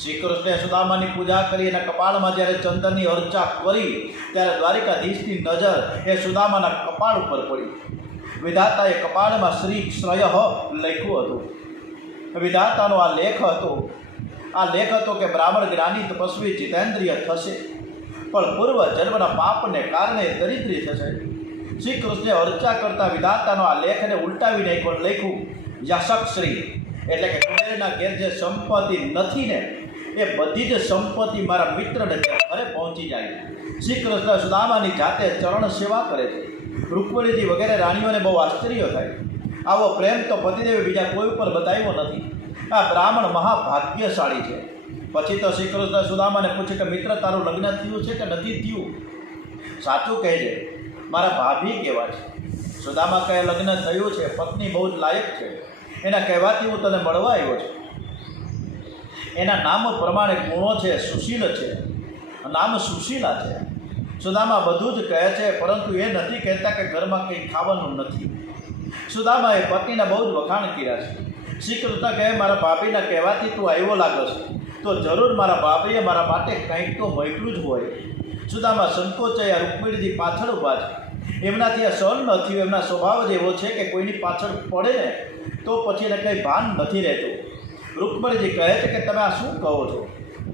શ્રી કૃષ્ણે સુદામાની પૂજા કરી એના કપાળમાં જ્યારે ચંદનની અર્ચા કરી ત્યારે દ્વારિકાધીશની નજર એ સુદામાના કપાળ ઉપર પડી. વિધાતાએ કપાળમાં શ્રી શ્રય લખ્યું હતું. વિધાતાનો આ લેખ હતો કે બ્રાહ્મણ જ્ઞાની તપસ્વી જીતેન્દ્રિય થશે, પણ પૂર્વ જન્મના પાપને કારણે દરિદ્રી થશે. શ્રી કૃષ્ણે અર્ચા કરતા વિધાતાનો આ લેખને ઉલટાવી લખ્યું યશકશ્રી, એટલે કે કુબેરના ઘેર જે સંપત્તિ નથી ને એ બધી જ સંપત્તિ મારા મિત્રને ઘરે પહોંચી જાય. શ્રી કૃષ્ણ સુદામાની જાતે ચરણ સેવા કરે છે. રૂકમણીજી વગેરે રાણીઓને બહુ આશ્ચર્ય થાય. આવો પ્રેમ તો પતિદેવે બીજા કોઈ ઉપર બતાવ્યો નથી. આ બ્રાહ્મણ મહાભાગ્યશાળી છે. પછી તો શ્રી કૃષ્ણ સુદામાને પૂછે કે મિત્ર, તારું લગ્ન થયું છે કે નથી થયું? સાચું કહેજે, મારા ભાભી કેવા છે? સુદામા કહે, લગ્ન થયું છે, પત્ની બહુ જ લાયક છે, એના કહેવાથી હું તને મળવા આવ્યો છું. એના નામ પ્રમાણે ગુણો છે, સુશીલ છે, નામ સુશીલા છે. સુદામા બધું જ કહે છે, પરંતુ એ નથી કહેતા કે ઘરમાં કંઈ ખાવાનું નથી. સુદામાએ પત્નીના બહુ જ વખાણ કર્યા છે. શ્રી કૃષ્ણ કહે, મારા ભાભીના કહેવાથી તું આવ્યો લાગો છે, તો જરૂર મારા ભાભીએ મારા માટે કંઈક તો મોકલું જ હોય. સુદામા સંકોચાયા રૂકમણીજી પાછળ ઊભા છે. એમનાથી આ સહન ન થયું. એમના સ્વભાવ જ એવો છે કે કોઈની પાછળ પડે ને તો પછી એને કંઈ ભાન નથી રહેતું. રૂકમણીજી કહે છે કે તમે આ શું કહો છો?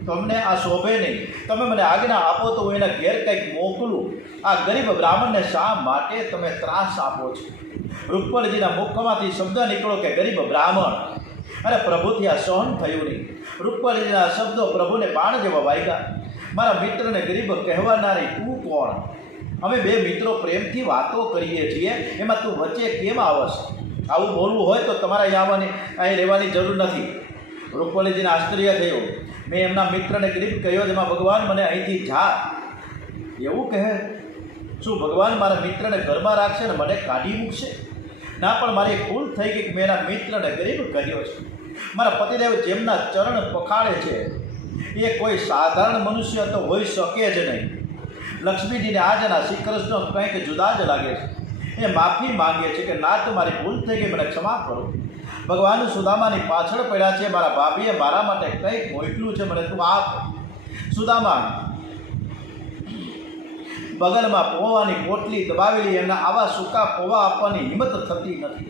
તમને આ શોભે નહીં. તમે મને આજ્ઞા આપો તો હું એના ઘેર કંઈક મોકલું. આ ગરીબ બ્રાહ્મણને શા માટે તમે ત્રાસ આપો છો? રૂકમણીજીના મુખમાંથી શબ્દ નીકળ્યો કે ગરીબ બ્રાહ્મણ. અને પ્રભુથી આ સહન થયું નહીં. રૂકમણીજીના શબ્દો પ્રભુને બાણ જેવા વાગ્યા. મારા મિત્રને ગરીબ કહેવાનારી તું કોણ? અમે બે મિત્રો પ્રેમથી વાતો કરીએ છીએ, એમાં તું વચ્ચે કેમ આવશ? આવું બોલવું હોય તો તમારે અહીં રહેવાની જરૂર નથી. રૂકમણીજીને આશ્ચર્ય થયું. મેં એમના મિત્રને ગરીબ કહ્યો, જેમાં ભગવાન મને અહીંથી જા એવું કહે? શું ભગવાન મારા મિત્રને ઘરમાં રાખશે ને મને કાઢી મૂકશે? ના, પણ મારી ભૂલ થઈ ગઈ કે મેં એના મિત્રને ગરીબ કહ્યો છે. મારા પતિદેવ જેમના ચરણ પખાડે છે એ કોઈ સાધારણ મનુષ્ય તો હોઈ શકે જ નહીં. લક્ષ્મીજીને આજના શ્રી કૃષ્ણ કંઈક જુદા જ લાગે છે. એ માફી માંગે છે કે નાથ, મારી ભૂલ થઈ ગઈ, મને ક્ષમા કરો. ભગવાન સુદામાની પાછળ પડ્યા છે, મારા ભાભીએ મારા માટે કંઈક મોકલ્યું છે, મને તું આપ. સુદામા બગલમાં પૌવાની પોટલી દબાવેલી, એમના આવા સૂકા પૌવા આપવાની હિંમત થતી નથી.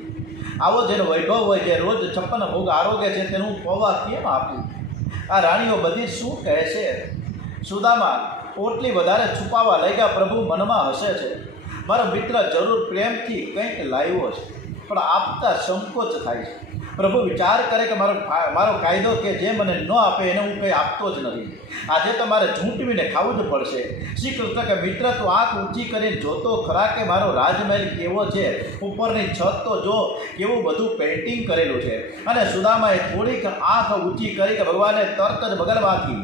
આવો જેનો વૈભવ હોય, જે રોજ 56 ભોગ આરોગ્ય છે, તેનું પૌવા કેમ આપું? આ રાણીઓ બધી શું કહે છે? સુદામા પોટલી વધારે છુપાવવા લઈ ગયા. પ્રભુ મનમાં હસે છે, મારો મિત્ર જરૂર પ્રેમથી કંઈક લાવ્યો છે, પણ આપતા સંકોચ થાય છે. પ્રભુ વિચાર કરે કે મારો કાયદો કે જે મને ન આપે એને હું કંઈ આપતો જ નથી. આજે તો મારે ઝૂંટવીને ખાવું જ પડશે. શ્રી કૃષ્ણ કે મિત્ર, તું આંખ ઊંચી કરીને જોતો ખરા કે મારો રાજમહેલ કેવો છે? ઉપરની છત તો જો, કેવું બધું પેઇન્ટિંગ કરેલું છે. અને સુદામાએ થોડીક આંખ ઊંચી કરી કે ભગવાને તરત જ બગલમાંથી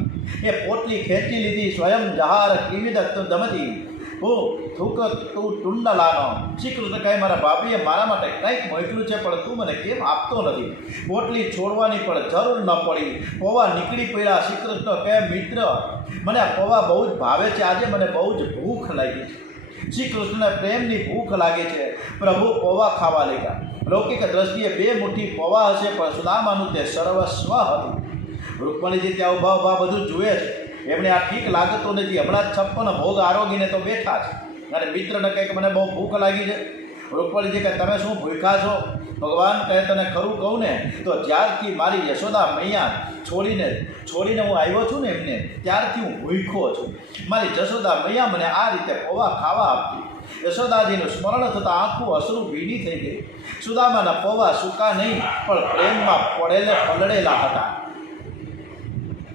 એ પોટલી ખેંચી લીધી. સ્વયં જહાર કિવિદ દમતી થૂક તું ટુંડલાનો. શ્રી કૃષ્ણ કહે, મારા ભાભીએ મારા માટે કંઈક મોકલ્યું છે, પણ તું મને કેમ આપતો નથી? પોટલી છોડવાની પણ જરૂર ન પડી. પૌવા નીકળી પડ્યા. શ્રી કૃષ્ણ કહે, મિત્ર, મને આ પૌવા બહુ જ ભાવે છે, આજે મને બહુ જ ભૂખ લાગી છે. શ્રી કૃષ્ણને પ્રેમની ભૂખ લાગી છે. પ્રભુ પૌવા ખાવા લાગ્યા. લૌકિક દ્રષ્ટિએ 2 મુઠ્ઠી પૌવા હશે, પણ સુદામાનું તે સર્વસ્વ હતું. રૂકમણીજી ત્યાં ઊભા બધું જુએ છે. એમને આ ઠીક લાગતું નથી. હમણાં જ 56 ભોગ આરોગીને તો બેઠા છે, અને મિત્રને કહે કે મને બહુ ભૂખ લાગી છે. રૂકમણીજી કહે, તમે શું ભૂખ્યા છો? ભગવાન કહે, તને ખરું કહું ને તો જ્યારથી મારી યશોદા મૈયા છોડીને હું આવ્યો છું ને એમને, ત્યારથી હું ભૂખ્યો છું. મારી જશોદા મૈયા મને આ રીતે પૌવા ખાવા આપતી. યશોદાજીનું સ્મરણ થતાં આંખું અશ્રુ ભીની થઈ ગઈ. સુદામાના પૌવા સૂકા નહીં, પણ પ્રેમમાં પલળેલા હતા.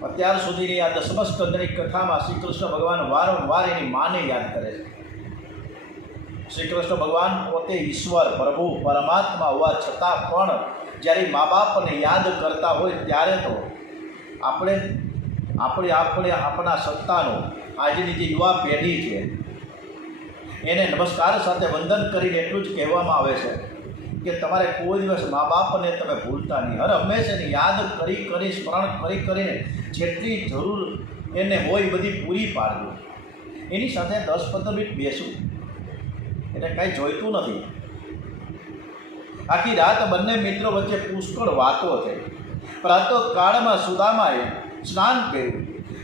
અત્યાર સુધીની આ 10મ સ્કંદની કથામાં શ્રી કૃષ્ણ ભગવાન વારંવાર એની માને યાદ કરે છે. શ્રી કૃષ્ણ ભગવાન પોતે ઈશ્વર, પ્રભુ, પરમાત્મા હોવા છતાં પણ જ્યારે મા બાપને યાદ કરતા હોય ત્યારે તો આપણા સંતાનો, આજની જે યુવા પેઢી છે, એને નમસ્કાર સાથે વંદન કરીને એટલું જ કહેવામાં આવે છે કે તમારે કોઈ દિવસ મા બાપને તમે ભૂલતા નહીં. હર હંમેશા એને યાદ કરી સ્મરણ કરીને જેટલી જરૂર એને હોય એ બધી પૂરી પાડવી. એની સાથે 10-15 મિનિટ બેસવું, એટલે કાંઈ જોઈતું નથી. આખી રાત બંને મિત્રો વચ્ચે પુષ્કળ વાતો થઈ. પ્રાતઃકાળમાં સુદામાએ સ્નાન કર્યું.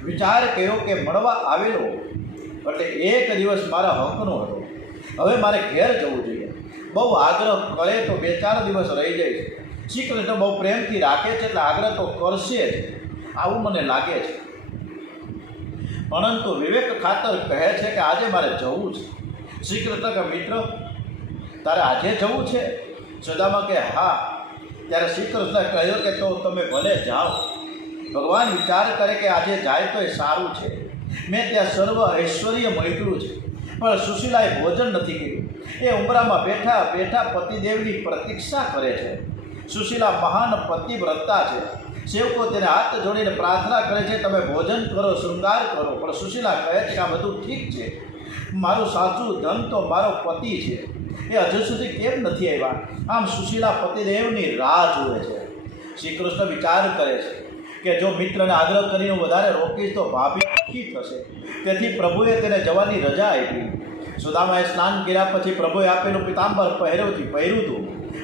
વિચાર કર્યો કે મળવા આવેલો એટલે એક દિવસ મારા હકનો હતો. હવે મારે ઘેર જવું જોઈએ. બહુ આગ્રહ કરે તો 2-4 દિવસ રહી જાય છે. શ્રી કૃષ્ણ બહુ પ્રેમથી રાખે છે, એટલે આગ્રહ તો કરશે જ, આવું મને લાગે છે. પરંતુ વિવેક ખાતર કહે છે કે આજે મારે જવું છે. શ્રી કૃષ્ણ કે મિત્ર, તારે આજે જવું છે? સુદામા કે હા. ત્યારે શ્રી કૃષ્ણ કહ્યું કે તો તમે ભલે જાઓ. ભગવાન વિચાર કરે કે આજે જાય તો એ સારું છે. મેં ત્યાં સર્વ ઐશ્વર્ય મોકલ્યું છે, પણ સુશીલાએ ભોજન નથી કર્યું. એ ઉંબરામાં બેઠા પતિદેવની પ્રતીક્ષા કરે છે. સુશીલા મહાન પતિવ્રતા છે. સેવકો તેને હાથ જોડીને પ્રાર્થના કરે છે, તમે ભોજન કરો, શૃંગાર કરો. પણ સુશીલા કહે છે કે આ બધું ઠીક છે, મારું સાચું ધન તો મારો પતિ છે, એ હજુ સુધી કેમ નથી આવ્યા? આમ સુશીલા પતિદેવની રાહ જુએ છે. શ્રી કૃષ્ણ વિચાર કરે છે કે જો મિત્રને આગ્રહ કરીને વધારે રોકીશ તો ભાભી દુઃખી થશે. તેથી પ્રભુએ તેને જવાની રજા આપી. સુદામાએ સ્નાન કર્યા પછી પ્રભુએ આપેલું પિતાંબર પહેર્યું હતું.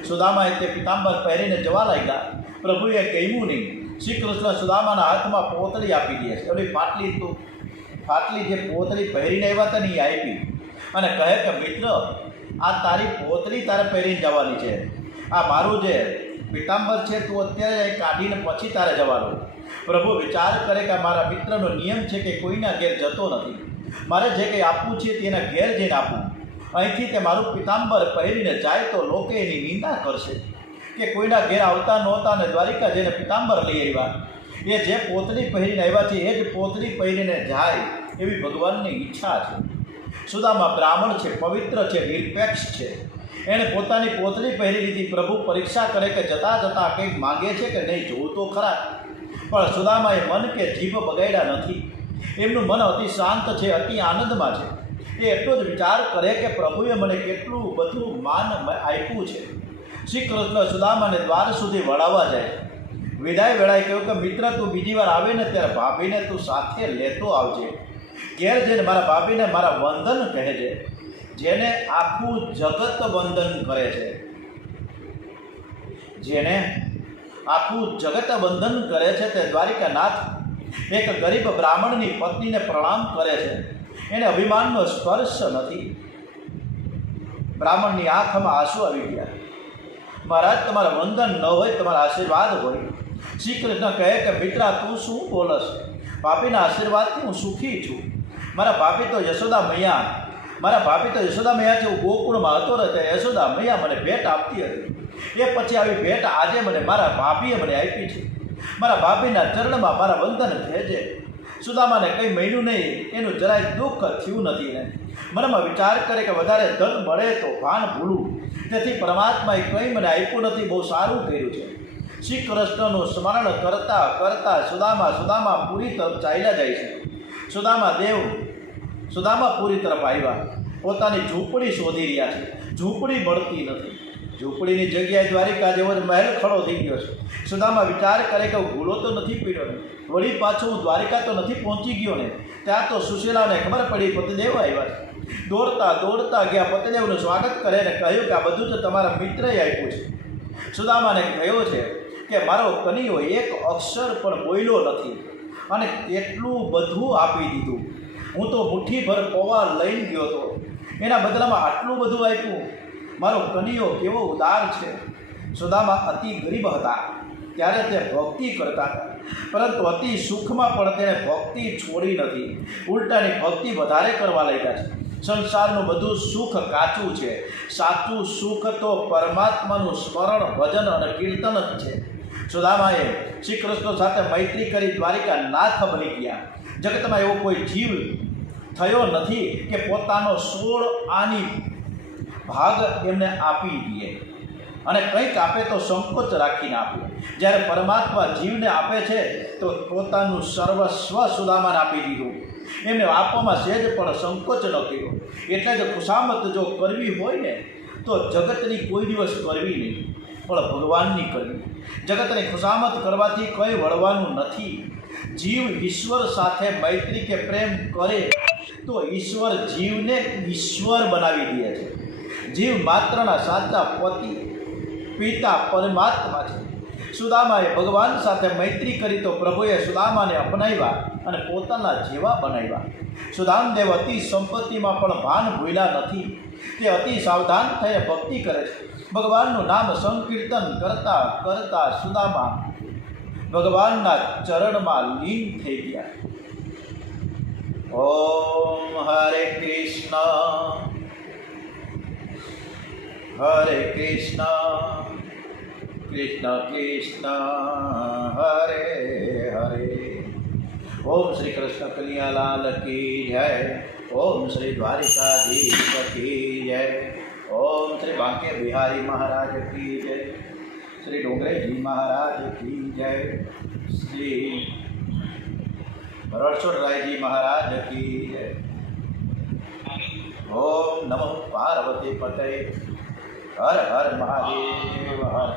સુદામાએ તે પિતાંબર પહેરીને જવા લાગ્યા. પ્રભુએ કહ્યું નહીં. શ્રી કૃષ્ણ સુદામાના હાથમાં પોતળી આપી દે છે. એવી ફાટલી જે પોતળી પહેરીને આવ્યા હતા ને એ આપી, અને કહે કે મિત્ર, આ તારી પોતળી તારે પહેરીને જવાની છે. આ મારું જે પિતાંબર છે તું અત્યારે કાઢીને પછી તારે જવાનું. પ્રભુ વિચાર કરે કે મારા મિત્રનો નિયમ છે કે કોઈના ઘેર જતો નથી. મારે જે કંઈ આપવું છે તેના ઘેર જઈને આપવું. અહીંથી તે મારું પિતાંબર પહેરીને જાય તો લોકો એની નિંદા કરશે કે કોઈના ઘેર આવતા નહોતા અને દ્વારિકા જઈને પિતાંબર લઈ આવ્યા. એ જે પોતળી પહેરીને આવ્યા છે એ જ પોતળી પહેરીને જાય એવી ભગવાનની ઈચ્છા છે. સુદામા બ્રાહ્મણ છે, પવિત્ર છે, નિરપેક્ષ છે. એણે પોતાની પોતળી પહેરી લીધી. પ્રભુ પરીક્ષા કરે કે જતાં કંઈક માગે છે કે નહીં, જોવું તો ખરા. પણ સુદામાએ મન કે જીભ બગાડ્યા નથી. એમનું મન અતિ શાંત છે, અતિ આનંદમાં છે. એ એટલો જ વિચાર કરે કે પ્રભુએ મને કેટલું બધું માન આપ્યું છે. શ્રી કૃષ્ણ સુદામાને દ્વાર સુધી વળાવવા જાય. વિદાય વેળાએ કહ્યું કે મિત્ર, તું બીજી વાર આવે ને ત્યારે ભાભીને તું સાથે લેતો આવજે. ઘેર જઈને મારા ભાભીને મારા વંદન કહેજે, જેને આખું જગત વંદન કરે છે. જેને આખું જગત બંધન કરે છે તે દ્વારિકાનાથ એક ગરીબ બ્રાહ્મણની પત્નીને પ્રણામ કરે છે. એને અભિમાનનો સ્પર્શ નથી. બ્રાહ્મણની આંખમાં આંસુ આવી ગયા. મહારાજ, તમારા વંદન ન હોય, તમારા આશીર્વાદ હોય. શ્રી કૃષ્ણ કહે કે મિત્રા, તું શું બોલસ? ભાભીના આશીર્વાદથી હું સુખી છું. મારા ભાભી તો યશોદા મૈયા છે. હું ગોકુળમાં હતો ને તે યશોદા મૈયા મને ભેટ આપતી હતી. એ પછી આવી ભેટ આજે મને મારા ભાભીએ મને આપી છે. મારા ભાભીના ચરણમાં મારા વંદન થયેજે. સુદામાને કંઈ મળ્યું નહીં એનું જરાય દુઃખ થયું નથી ને. મનમાં વિચાર કરે કે વધારે ધન મળે તો ભાન ભૂલું, તેથી પરમાત્માએ કંઈ મને આપ્યું નથી. બહુ સારું કર્યું છે. શ્રી કૃષ્ણનું સ્મરણ કરતાં કરતાં સુદામા પુરી તરફ ચાલ્યા જાય છે. સુદામા પુરી તરફ આવ્યા. પોતાની ઝૂંપડી શોધી રહ્યા છે. ઝૂંપડી મળતી નથી. ઝૂંપડીની જગ્યાએ દ્વારિકા જેવો જ મહેલ ખડો થઈ ગયો છે. સુદામા વિચાર કરે કે હું ભૂલો તો નથી પીડ્યો ને, વળી પાછો હું દ્વારિકા તો નથી પહોંચી ગયો ને. ત્યાં તો સુશીલાને ખબર પડી પતિદેવ આવ્યા છે. દોડતા ગયા, પતિદેવનું સ્વાગત કરે ને કહ્યું કે આ બધું તો તમારા મિત્રએ આપ્યું છે. સુદામાને કહ્યું છે કે મારો કનૈયો એક અક્ષર પણ બોલ્યો નથી અને એટલું બધું આપી દીધું. હું તો મુઠ્ઠીભર પૌવા લઈને ગયો હતો, એના બદલામાં આટલું બધું આપ્યું. મારો કનૈયો કેવો ઉદાર છે. સુદામા અતિ ગરીબ હતા ત્યારે તે ભક્તિ કરતા હતા, પરંતુ અતિ સુખમાં પણ તેણે ભક્તિ છોડી નથી. ઉલટાની ભક્તિ વધારે કરવા લાગ્યા છે. સંસારનું બધું સુખ કાચું છે. સાચું સુખ તો પરમાત્માનું સ્મરણ, ભજન અને કીર્તન જ છે. સુદામાએ શ્રી કૃષ્ણ સાથે મૈત્રી કરી દ્વારિકા નાથ બની ગયા. જગતમાં એવો કોઈ જીવ થયો નથી કે પોતાનો 16 આની ભાગ એમને આપી દે અને કંઈક આપે તો સંકોચ રાખીને આપે. જ્યારે પરમાત્મા જીવને આપે છે તો પોતાનું સર્વસ્વ સુદામાને આપી દીધું. એમને આપવામાં સહેજ પણ સંકોચ ન કર્યો. એટલે જ ખુશામત જો કરવી હોય ને તો જગતની કોઈ દિવસ કરવી નહીં, પણ ભગવાનની કરવી. જગતની ખુશામત કરવાથી કંઈ વળવાનું નથી. જીવ ઈશ્વર સાથે મૈત્રી કે પ્રેમ કરે તો ઈશ્વર જીવને ઈશ્વર બનાવી દે છે. જીવ માત્રના સાચા પિતા પરમાત્મા છે. સુદામાએ ભગવાન સાથે મૈત્રી કરી તો પ્રભુએ સુદામાને અપનાવ્યા અને પોતાના જેવા બનાવ્યા. સુદામદેવ અતિ સંપત્તિમાં પણ ભાન ભૂલ્યા નથી. તે અતિ સાવધાન થઈને ભક્તિ કરે છે. ભગવાનનું નામ સંકીર્તન કરતા કરતા સુદામા ભગવાનના ચરણમાં લીન થઈ ગયા. ઓમ હરે કૃષ્ણ કૃષ્ણ કૃષ્ણ હરે હરે. ઓમ શ્રી કૃષ્ણ કનૈયાલાલ કી જય. ઓમ શ્રી દ્વારિકાધીશ કી જય. ઓમ શ્રી બાંકે બિહારી મહારાજ કી જય. શ્રી ડોંગરેજી મહારાજ કી જય. શ્રી રણછોડરાયજી મહારાજ કી જય. ઓમ નમઃ પાર્વતી પતય. હર હર મહાદેવ હર.